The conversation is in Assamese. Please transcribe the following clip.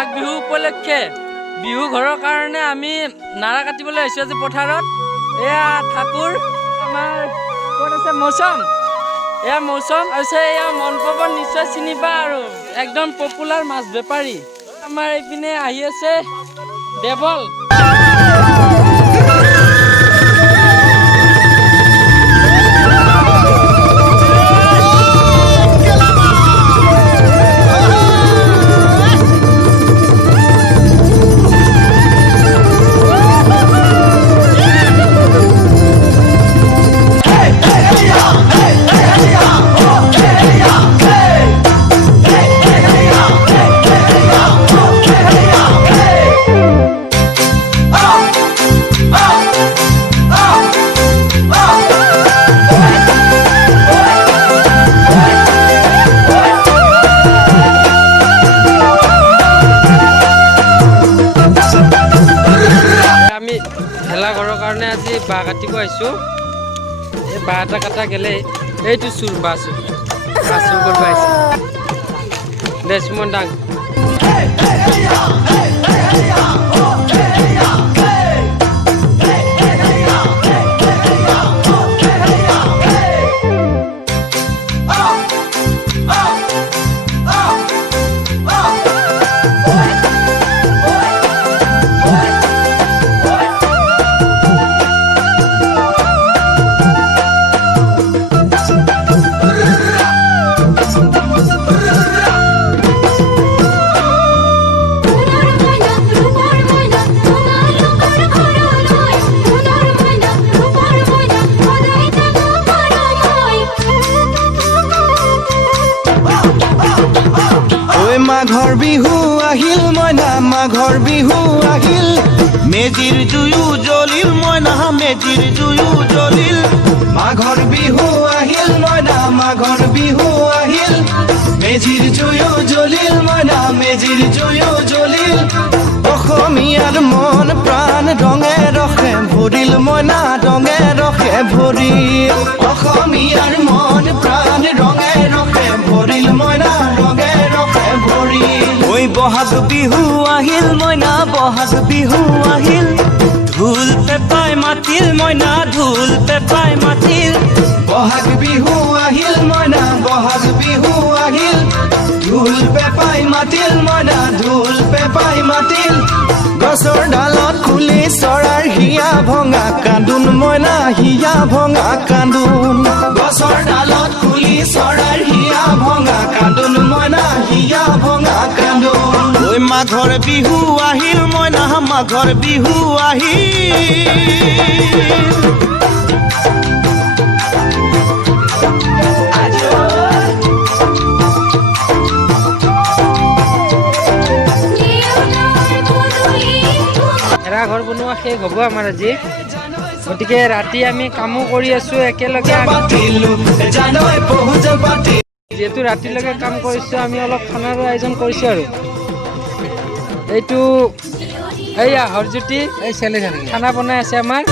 মাঘ বিহু উপলক্ষে বিহু ঘৰৰ কাৰণে আমি নাৰা কাটিবলৈ আহিছোঁ আজি পথাৰত। এয়া ঠাকুৰ আমাৰ ক'ত আছে মৌচম, এয়া মৌচম আছে, এয়া মনপৱন নিশ্চয় চিনি পা আৰু একদম পপুলাৰ মাছ বেপাৰী। আমাৰ এইপিনে আহি আছে দেৱল। ভেলাঘৰৰ কাৰণে আজি বাঁহ কাটিব আহিছোঁ। এই বাঁহ এটা কটা গেলে এইটো চুৰ বাঁহ চুৰ কৰিব আহিছে দে সুমন ডাং। মাঘৰ বিহু আহিল মইনা, মাঘৰ বিহু আহিল, মেজিৰ জুয়ো জ্বলিল মইনা, মেজিৰ জুয়ো জ্বলিল। মাঘৰ বিহু আহিল মইনা, মাঘৰ বিহু আহিল, মেজিৰ জুয়ো জ্বলিল মইনা, মেজিৰ জুয়ো জ্বলিল। অসমীয়াৰ মন প্ৰাণ ৰঙে ৰসে ভৰিল মইনা, ৰঙে ৰসে ভৰিল। অসমীয়াৰ মন প্ৰাণ ৰঙে ৰসে ভৰিল মইনা, ৰঙে ৰসে ভৰিল। ঐ বহাগ বিহু আহিল মইনা, বহাগ বিহু আহিল, ঢোল পেপাই মাতিল মইনা, ঢোল পেপাই মাতিল। বহাগ বিহু আহিল মইনা, বহাগ বিহু আহিল, ঢোল পেপাই মাতিল মইনা, ঢোল পেপাই মাতিল। গছৰ ডালত খুলি চৰাৰ হিয়া ভঙা কান্দোন মইনা, হিয়া ভঙা কান্দোন। গছৰ ডালত খুলি চৰাৰ হিয়া ভঙা কান্দোন মইনা, হিয়া ভঙা কান্দোন। ঐ মাঘৰ বিহু আহিল মইনা, মাঘৰ বিহু আহিল। ঘৰ বনোৱা শেষ হ'ব আমাৰ আজি, গতিকে ৰাতি আমি কামো কৰি আছো একেলগে। যিহেতু ৰাতিলৈকে কাম কৰিছো, আমি অলপ খানাৰো আয়োজন কৰিছো আৰু এইটো এইয়া হৰজ্যোতি খানা বনাই আছে আমাৰ।